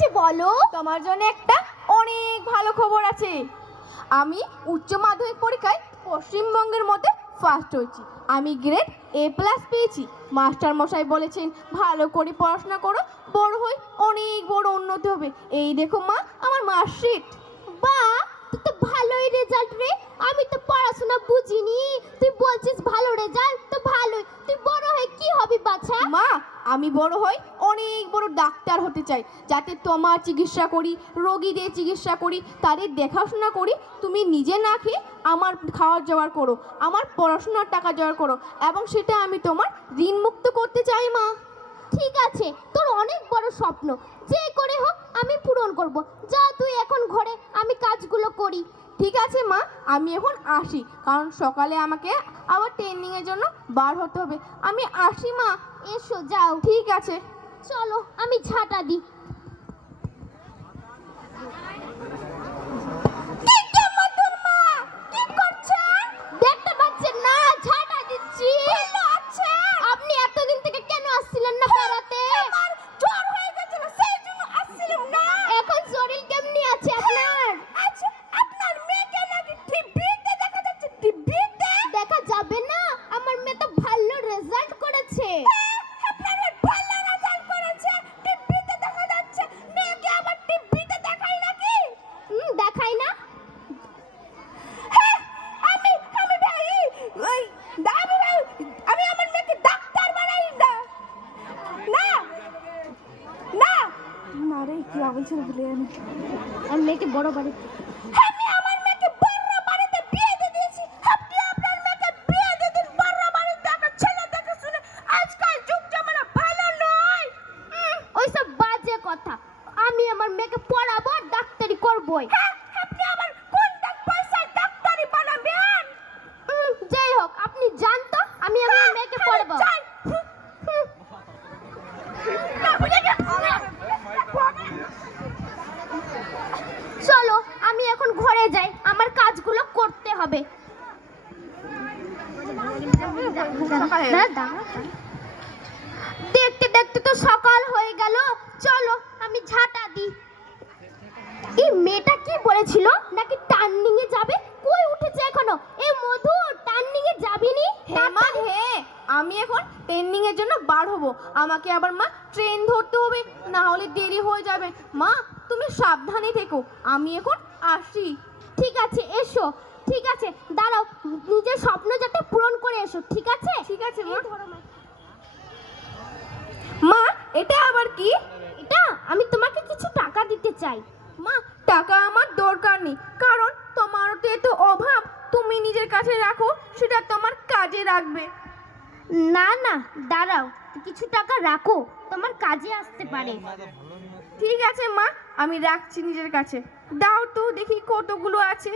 আছে বলো? তোমার জন্য একটা অনেক ভালো খবর আছে। আমি উচ্চ মাধ্যমিক পরীক্ষায় পশ্চিমবঙ্গের মধ্যে ফার্স্ট হয়েছি। আমি গ্রেড এ প্লাস পেয়েছি। মাস্টার মশাই বলেছেন, ভালো করে পড়াশোনা করো, বড় হই অনেক বড় উন্নতি হবে। এই দেখো মা, আমার মার্কশিট বা তুই তো ভালোই রেজাল্ট রে। আমি তো পড়াশোনা বুঝিনি। তুই বলছিস ভালো রেজাল্ট তো ভালোই। তুই বড় হয়ে কি হবি বাছা? মা, আমি বড় হই অনেক বড় ডাক্তার হতে চাই, যাতে তোমার চিকিৎসা করি, রোগীদের চিকিৎসা করি, তাদের দেখাশোনা করি। তুমি নিজে না খেয়ে আমার খাওয়ার জোগাড় করো, আমার পড়াশোনার টাকা জোগাড় করো, এবং সেটা আমি তোমার ঋণ মুক্ত করতে চাই মা। ঠিক আছে তোর অনেক বড় স্বপ্ন। যে করে হোক আমি পূরণ করব। যা তুই এখন ঘরে আমি কাজগুলো করি। ঠিক আছে মা? আমি এখন আসি কারণ সকালে আমাকে আবার ট্রেনিংয়ের জন্য বার হতে হবে। আমি আসি মা। এসো যাও। ঠিক আছে। চলো আমি ঝাঁটা দিই। আমি এখন ট্রেনিং এর জন্য বার হব। আমাকে আবার মা ট্রেন ধরতে হবে না হলে দেরি হয়ে যাবে। মা তুমি সাবধানে থেকো আমি এখন আসি। ঠিক আছে এসো। ঠিক আছে দাঁড়াও নিজের স্বপ্ন যাতে পূরণ করে এসো ঠিক আছে? ঠিক আছে মা এটা আবার কি? এটা আমি তোমাকে কিছু টাকা দিতে চাই। মা টাকা আমার দরকার নেই কারণ তোমারও তো এত অভাব। তুমি নিজের কাছে রাখো সেটা তোমার কাজে রাখবে। না না দাঁড়াও কিছু টাকা রাখো তোমার কাজে আসতে পারে। ঠিক আছে মা আমি রাখছি নিজের কাছে। দাও তো দেখি কতগুলো আছে।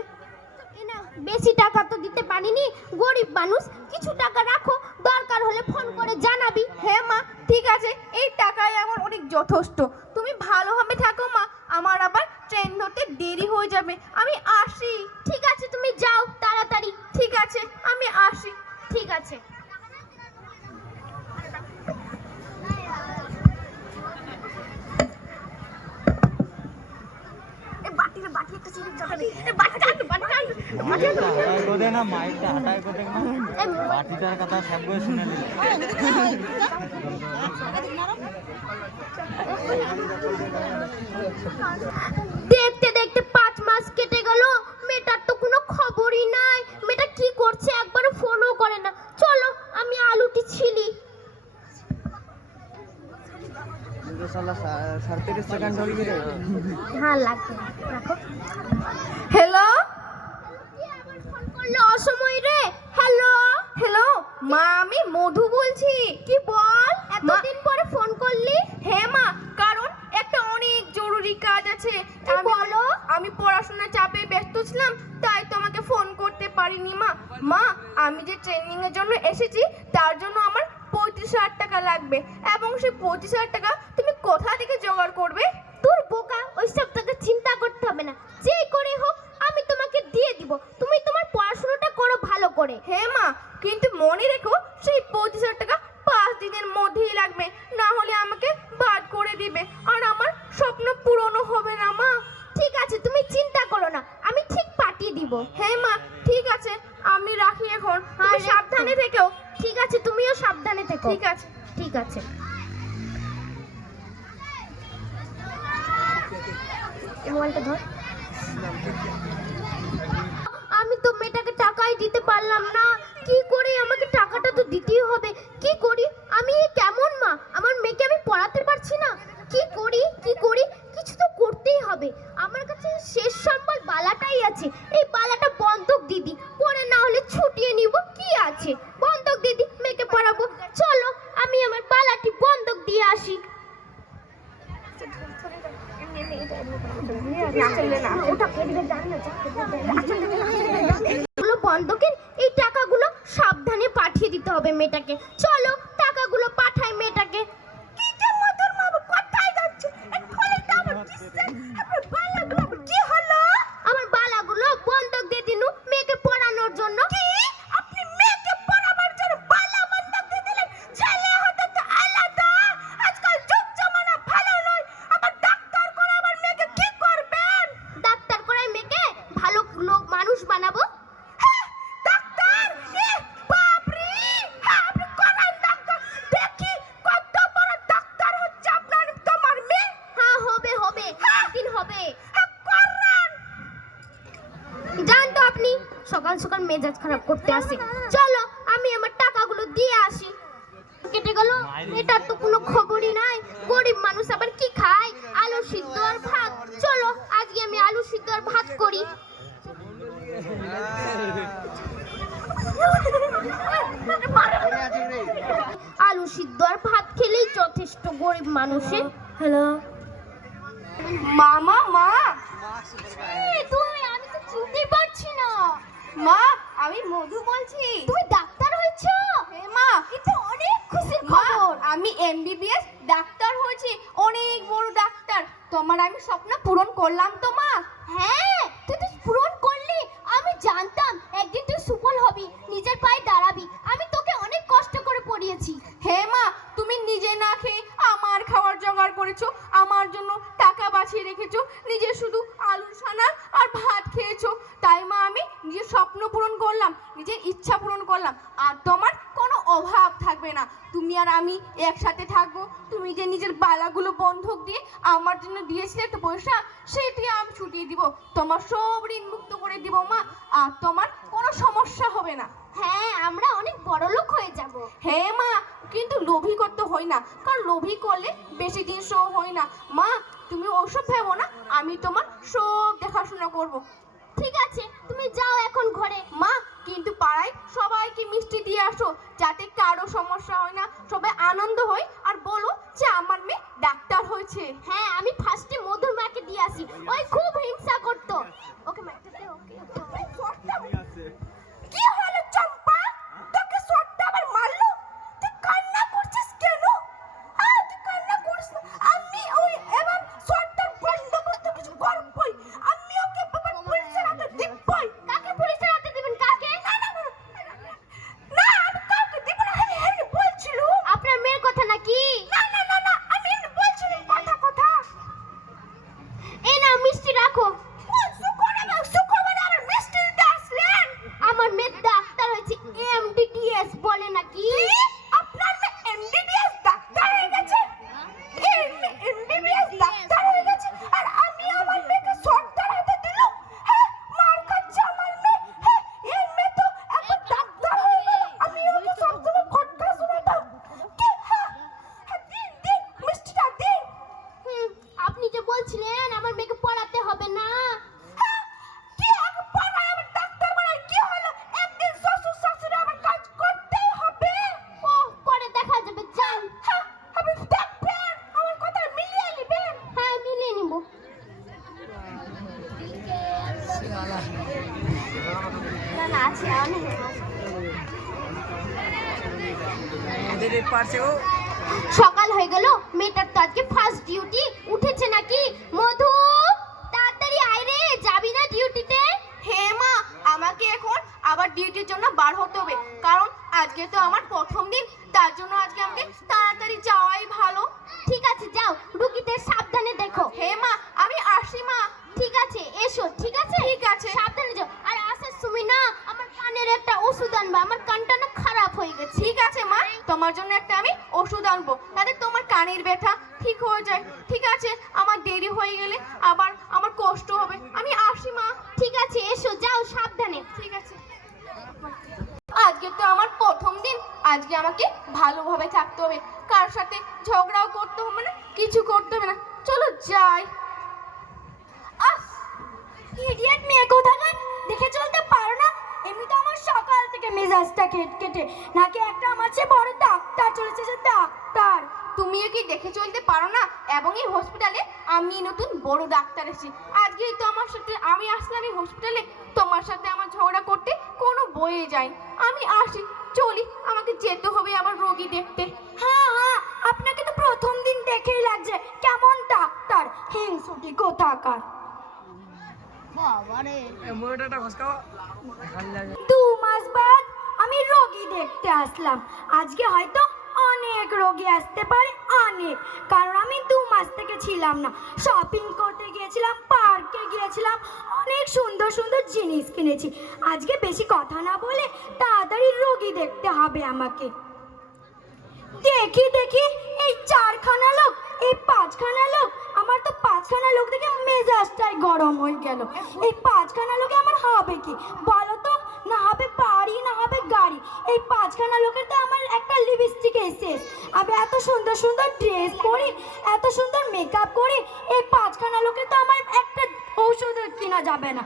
বেশি টাকা তো দিতে পারিনি গরিব মানুষ কিছু টাকা রাখো দরকার হলে ফোন করে জানাবি। হ্যাঁ মা ঠিক আছে এই টাকাই আমার অনেক যথেষ্ট। তুমি ভালোভাবে থাকো মা আমার আবার ট্রেন ধরতে দেরি হয়ে যাবে আমি আসি। ঠিক আছে তুমি যাও তাড়াতাড়ি। ঠিক আছে আমি আসি। ঠিক আছে মাইকটা হাঁটাই করে না মাইকটা হাঁটাই করে না বাটিটার কথা সব শুনে নিল দেখতে দেখতে পাঁচ মাস কেটে গেল মেয়েটার তো কোনো খবরই নাই মেয়েটা কি করছে একবার ফোনও করে না চলো আমি আলুটি ছিলি হ্যাঁ লাগবে রাখো হ্যালো কে আবার ফোন করল অসময় রে হ্যালো হ্যালো মা আমি মধু বলছি কি বল মা এতদিন পরে ফোন করলি হ্যাঁ মা কারণ একটা অনেক জরুরি কাজ আছে আমি বলো? আমি পড়াশোনার চাপে ব্যস্ত ছিলাম তাই তোমাকে ফোন করতে পারিনি মা মা আমি যে ট্রেনিং এর জন্য এসেছি তার জন্য আমার পঁয়ত্রিশ হাজার টাকা লাগবে। এবং সেই পঁয়ত্রিশ হাজার টাকা তুমি কোথা থেকে জোগাড় করবে? তোর বোকা ওইসব তোকে চিন্তা করতে হবে না। যে করে হোক আমি তোমাকে দিয়ে দিব। তুমি তোমার পড়াশোনাটা করো ভালো করে। হ্যাঁ মা কিন্তু মনে রেখো ঠিক আছে ঠিক আছে। মোবাইলটা ধর। আমি তো মেয়েটাকে টাকাই দিতে পারলাম না। কি করে আমাকে টাকাটা তো দিতেই হবে? কি করি? আমি কেমন মা? আমার মেয়েকে আমি পড়াতে পারছি না। কি করি? কি করি? coming. করতে আসি। চলো আমি আমার টাকাগুলো দিয়ে আসি। কেটে গেল। এটার তো কোনো খবরই নাই। গরিব মানুষ আবার কি খায়? আলু সিদ্ধ আর ভাত। চলো আজকে আমি আলু সিদ্ধ আর ভাত করি। আলু সিদ্ধ আর ভাত খেলেই যথেষ্ট গরিব মানুষে। হ্যালো। মামা মা। তুমি আমি তো চিনতেই পারছি না। মা আমি মধু বলছি। তুমি ডাক্তার হয়েছো? হে হ্যাঁ, মা। কিন্তু অনেক খুশির খবর। আমি এমবিবিএস ডাক্তার হয়েছি অনেক বড় ডাক্তার। তোমার আমি স্বপ্ন পূরণ করলাম তো মা। হ্যাঁ তুই তো শো হই না। মা, তুমি ওসব ভেবো না, আমি তোমার সব দেখাশোনা করব। ঠিক আছে, তুমি যাও এখন ঘরে। মা, কিন্তু পাড়ায় সবাইকে মিষ্টি দিয়ে আসো, যাতে কারও সমস্যা হয় না, সবাই আনন্দ হয়। আর বলো যে আমার মেয়ে ডাক্তার হয়েছে। হ্যাঁ আমি ফার্স্টে মধুর মাকে দিয়ে আসি। ওই খুব হিংসা করতো। ওকে কেট নাকি একটা আমার চেয়ে বড় ডাক্তার চলেছে যে ডাক্তার? তুমিও কি দেখে চলতে পারো না? এবং এই হসপিটালে আমি নতুন বড় ডাক্তার এসেছি। আজকেই তো আমার সাথে আমি আসলাম এই হসপিটালে তোমার সাথে আমার ঝগড়া করতে কোনো বয়ে যায় আমি আসি চলি আমাকে যেতে হবে আমার রোগী দেখতে। হ্যাঁ হ্যাঁ আপনাকে তো প্রথম দিন দেখেই লাগছে। কেমন ডাক্তার? হিংসুটি কোথাকার। দু মাস বাদ আমি রোগী দেখতে আসলাম। আজকে হয়তো অনেক রোগী আসতে পারে, অনেক। কারণ আমি দু মাস থেকে ছিলাম না। শপিং করতে গিয়েছিলাম পার্কে গিয়েছিলাম, অনেক সুন্দর সুন্দর জিনিস কিনেছি। আজকে বেশি কথা না বলে তাড়াতাড়ি রোগী দেখতে হবে আমাকে। দেখি দেখি, এই চারখানা লোক, এই পাঁচখানা লোক, আমার তো পাঁচখানা লোক দেখে মেজাজটাই গরম হয়ে গেল। এই পাঁচখানা লোকে আমার হবে কি? বলো তো না হবে বাড়ি, না হবে গাড়ি। এই পাঁচখানা লোকের তো আমার একটা লিপস্টিক এসে আমি এত সুন্দর সুন্দর ড্রেস পরি, এত সুন্দর মেকআপ করি, এই পাঁচখানা লোকের তো আমার একটা ঔষধ কিনা যাবে না।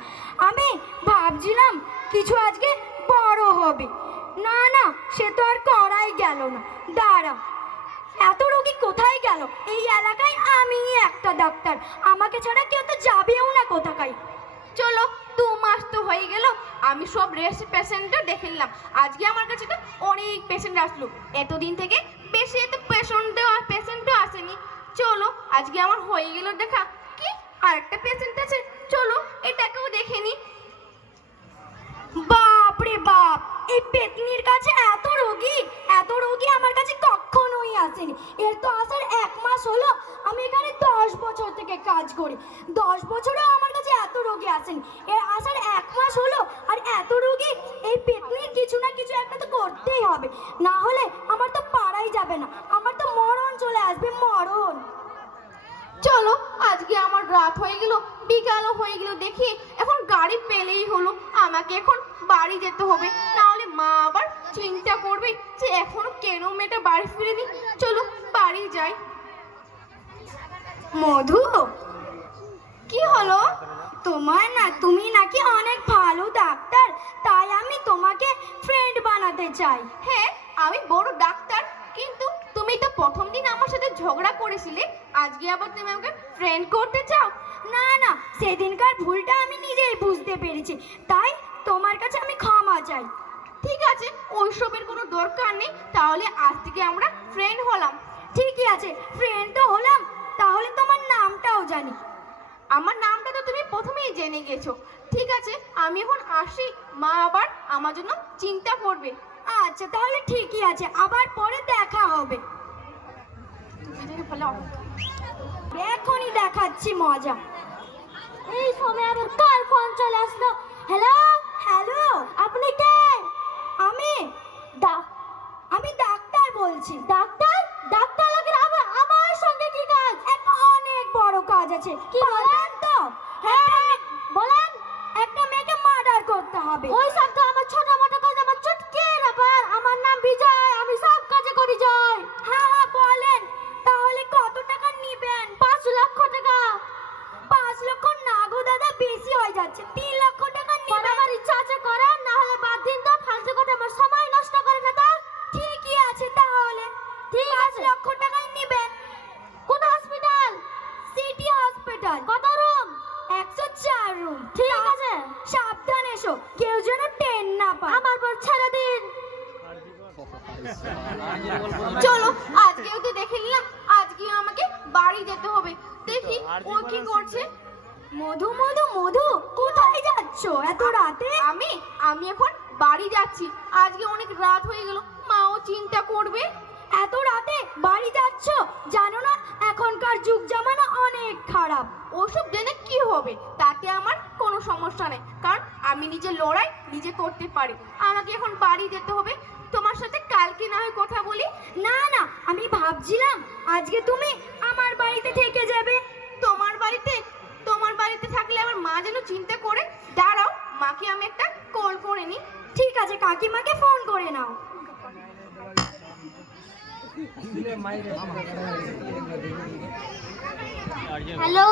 আমি ভাবছিলাম কিছু আজকে বড় হবে। না না, সে তো আর করাই গেল না। দাঁড়া এত রোগী কোথায় গেল? এই এলাকায় আমি একটা ডাক্তার আমাকে ছাড়া কেউ তো যাবেও না কোথাকায়। চলো, দু মাস তো হয়ে গেল আমি সব রেস্ট পেশেন্টটা দেখে নিলাম। আজকে আমার কাছে তো অনেক পেশেন্ট আসলো। এতদিন থেকে বেশি এত পেশেন্টও আর পেশেন্টও আসেনি। চলো, আজকে আমার হয়ে গেল দেখা। কি আরেকটা পেশেন্ট আছে? চলো, এটাকেও দেখে নি। বাপ রে বাপ, এই পেতনির কাছে এত রোগী? এত রোগী আমার কাছে কখনোই আসেনি। এর তো আসার এক মাস হলো আমি এখানে দশ বছর থেকে কাজ করি। দশ বছরেও আমার কাছে এত রোগী আসেনি। এর আসার এক মাস হলো আর এত রোগী, এই পেতনির কিছু না কিছু একটা তো করতেই হবে। না হলে আমার তো পারাই যাবে না। আমার তো মরণ চলে আসবে, মরণ। চলো, আজকে আমার রাত হয়ে গেল, বিকালও হয়ে গেল, দেখি এখন গাড়ি পেলেই হলো, আমাকে এখন বাড়ি যেতে হবে, নাহলে মা আবার চিন্তা করবে যে এখনও কেন মেয়েটা বাড়ি ফিরেনি। চলো, বাড়ি যাই। মধু, কি হলো? তোমার না, তুমি নাকি অনেক ভালো ডাক্তার, তাই আমি তোমাকে ফ্রেন্ড বানাতে চাই। হ্যাঁ আমি বড় ডাক্তার, কিন্তু তুমি তো প্রথম দিন আমার সাথে ঝগড়া করেছিলে, আজকে আবার তুমি আমাকে ফ্রেন্ড করতে চাও? না না, সেদিনকার ভুলটা আমি নিজেই বুঝতে পেরেছি, তাই তোমার কাছে আমি ক্ষমা চাই। ঠিক আছে, ওইসবের কোনো দরকার নেই, তাহলে আজ থেকে আমরা ফ্রেন্ড হলাম। ঠিকই আছে ফ্রেন্ড তো হলাম, তাহলে তোমার নামটাও জানি। আমার নামটা তো তুমি প্রথমেই জেনে গেছো। ঠিক আছে, আমি এখন আসি, মা আবার আমার জন্য চিন্তা করবে। আচ্ছা তাহলে ঠিকই আছে। আবার পরে দেখা হবে। এখনই দেখাচ্ছি মজা। এই সময় আবার কার ফোন চলে আসলো? হ্যালো হ্যালো আপনি কে? আমি? আমি ডাক্তার বলছি। ডাক্তার? ডাক্তার লোকের আবার আমার সঙ্গে কি কাজ? একটা অনেক বড় কাজ আছে। কি বলেন? তো? হ্যাঁ বলেন। একটা মেয়েকে মার্ডার করতে হবে। ওই সব তো আমার ছোট মোটো কাজ আমার চুটকি ব্যাপার আমার নাম বিজয় আমি সব কাজে করি যাই হ্যাঁ হ্যাঁ বলেন তাহলে কত টাকা নেবেন পাঁচ লক্ষ টাকা পাঁচ লক্ষ না গো দাদা বেশি হয়ে যাচ্ছে তিন লক্ষ টাকা নেবেন আমার ইচ্ছা আছে করেন না হলে বাদ দিন তো ফালতু কথা আমার সময় নষ্ট করে না তা ঠিকই আছে তাহলে ঠিক আছে লক্ষ টাকাই নেবেন কোন হসপিটাল সিটি হসপিটাল কত রুম একশো চার রুম ঠিক আছে সাবধান এসো কেউ যেন ট্রেন না পায় আমার পর ছেড়ে দিন চলো আজকেও তো দেখে নিলাম আজকেও আমাকে বাড়ি যেতে হবে। দেখি ও কি করছে? মধু মধু মধু কোথায় যাচ্ছ? এত রাতে? আমি আমি এখন বাড়ি যাচ্ছি। আজকে অনেক রাত হয়ে গেল মাও চিন্তা করবে। এত রাতে বাড়ি যাচ্ছ? জানো না এখনকার যুগ জামানা অনেক খারাপ। ওসব জেনে কি হবে? তাতে আমার কোনো সমস্যা নেই কারণ আমি নিজে লড়াই নিজে করতে পারি। আমাকে এখন বাড়ি যেতে হবে। তোমার সাথে কালকে না হয় কথা বলি? না না, আমি ভাবছিলাম আজকে তুমি আমার বাড়িতে থেকে যাবে। তোমার বাড়িতে তোমার বাড়িতে থাকলে আমার মা যেন চিন্তা করে, দাঁড়াও, মাকে আমি একটা কল করে নিই। ঠিক আছে, কাকিমাকে ফোন করে নাও। হ্যালো?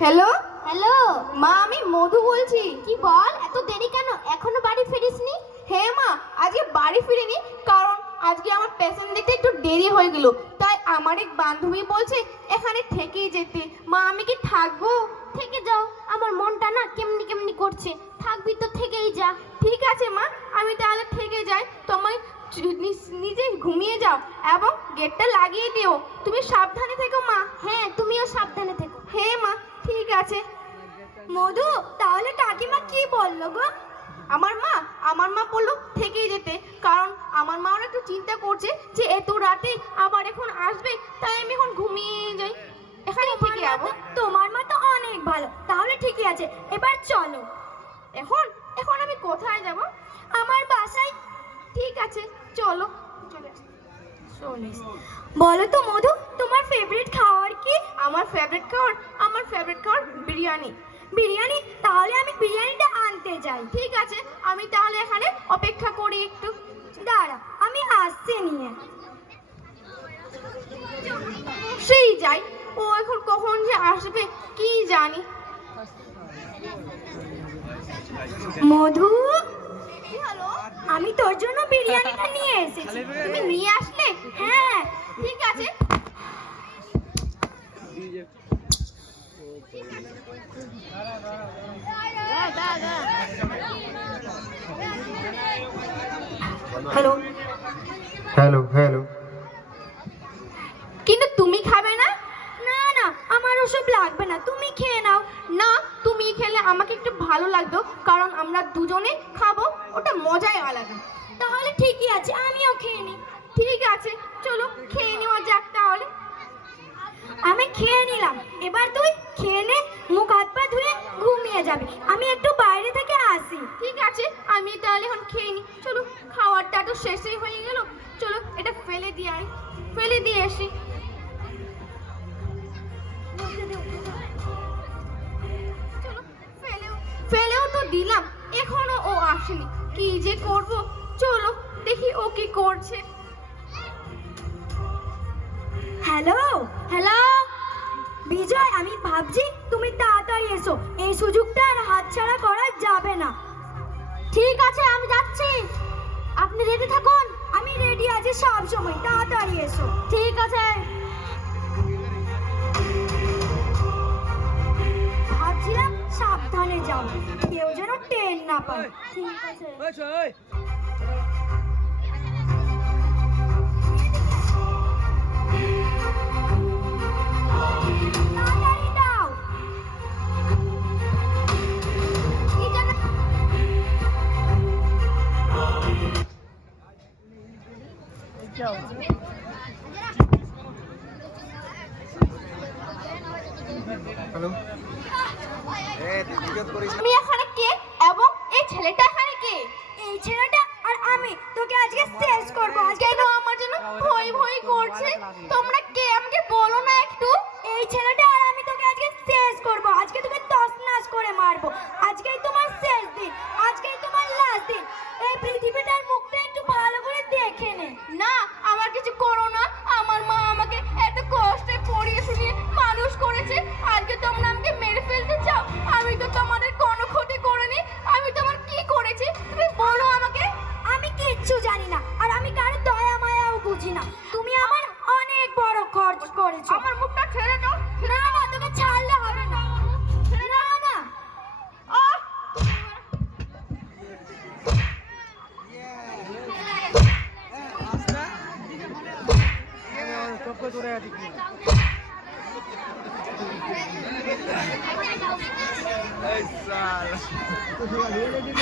হ্যালো হ্যালো মা আমি মধু বলছি। কি বল? এত দেরি কেন? এখনও বাড়ি ফিরিসনি? হ্যাঁ মা আজকে বাড়ি ফিরিনি কারণ আজকে আমার পেশেন্ট দেখতে একটু দেরি হয়ে গেল। তাই আমার এক বান্ধবী বলছে এখানে থেকেই যেতে। মা আমি কি থাকব? থেকে যাও। আমার মনটা না কেমনি কেমনি করছে। থাকবি তো থেকেই যা। ঠিক আছে মা আমি তাহলে থেকে যাই। তোমায় নিজে ঘুমিয়ে যাও এবং গেটটা লাগিয়ে দিও। তুমি সাবধানে থেকো মা। হ্যাঁ তুমিও সাবধানে আছে। মধু তাহলে কাকিমা কি বলল গো? আমার মা আমার মা বলল থেকেই যেতে কারণ আমার মা একটু চিন্তা করছে যে এত রাতে আবার এখন আসবে তাই আমি এখন ঘুমিয়ে যাই। এখানে থেকে যাব তোমার মা তো অনেক ভালো। তাহলে ঠিকই আছে। এবার চলো। এখন এখন আমি কোথায় যাব? আমার বাসায়। ঠিক আছে চলো। চলে। চলে বলো তো মধু তোমার ফেভারিট খাবার কি? আমার ফেভারিট খাবার আমার ফেভারিট খাবার বিরিয়ানি। বিরিয়ানি? তাহলে আমি বিরিয়ানিটা আনতে যাই, ঠিক আছে? আমি তাহলে এখানে অপেক্ষা করি একটু। দাঁড়া, আমি আসছি নিয়ে। সেই যাই। ও এখন কখন যে আসবে, কি জানি। মধু? আমি তোর জন্য বিরিয়ানিটা নিয়ে এসেছি। তুমি নিয়ে আসলে? হ্যাঁ ঠিক আছে। হ্যালো হ্যালো হ্যালো কিন্তু তুমি খাবে না? না না আমার ওসব লাগবে না। তুমি খেয়ে নাও। না, তুমি খেলে আমাকে একটু ভালো লাগতো, কারণ আমরা দুজনে খাব, ওটা মজাই আলাদা। তাহলে ঠিকই আছে, আমিও খেয়ে নিই। ঠিক আছে, চলো, খেয়ে আমি খেয়ে নিলাম। এবার তুই খেয়ে নে মুখ হাত পা ধুয়ে ঘুমিয়ে যাবে। আমি একটু বাইরে থেকে আসি। ঠিক আছে, আমি তাহলে এখন খেয়ে নিই চলো, খাওয়ারটা তো শেষই হয়ে গেল। চলো, এটা ফেলে দিয়ে আই ফেলে দিয়ে আসি। ফেলেও তো দিলাম। এখনও ও আসেনি। কি যে করব? চলো, দেখি ও কি করছে। হ্যালো হ্যালো বিজয় আমি ভাবছি তুমি তাড়াতাড়ি এসো এই সুযোগটা আর হাতছাড়া করা যাবে না ঠিক আছে আমি যাচ্ছি আপনি রেডি থাকুন আমি রেডি আছি সব সময় তাড়াতাড়ি এসো ঠিক আছে ভাবছিলাম সাবধানে যাও কেউ যেন টেন না পায় ঠিক আছে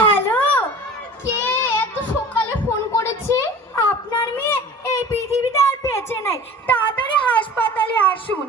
হ্যালো, কে এত সকালে ফোন করেছে? আপনার মেয়ে এই পৃথিবীতে আর বেঁচে নাই। তাড়াতাড়ি হাসপাতালে আসুন।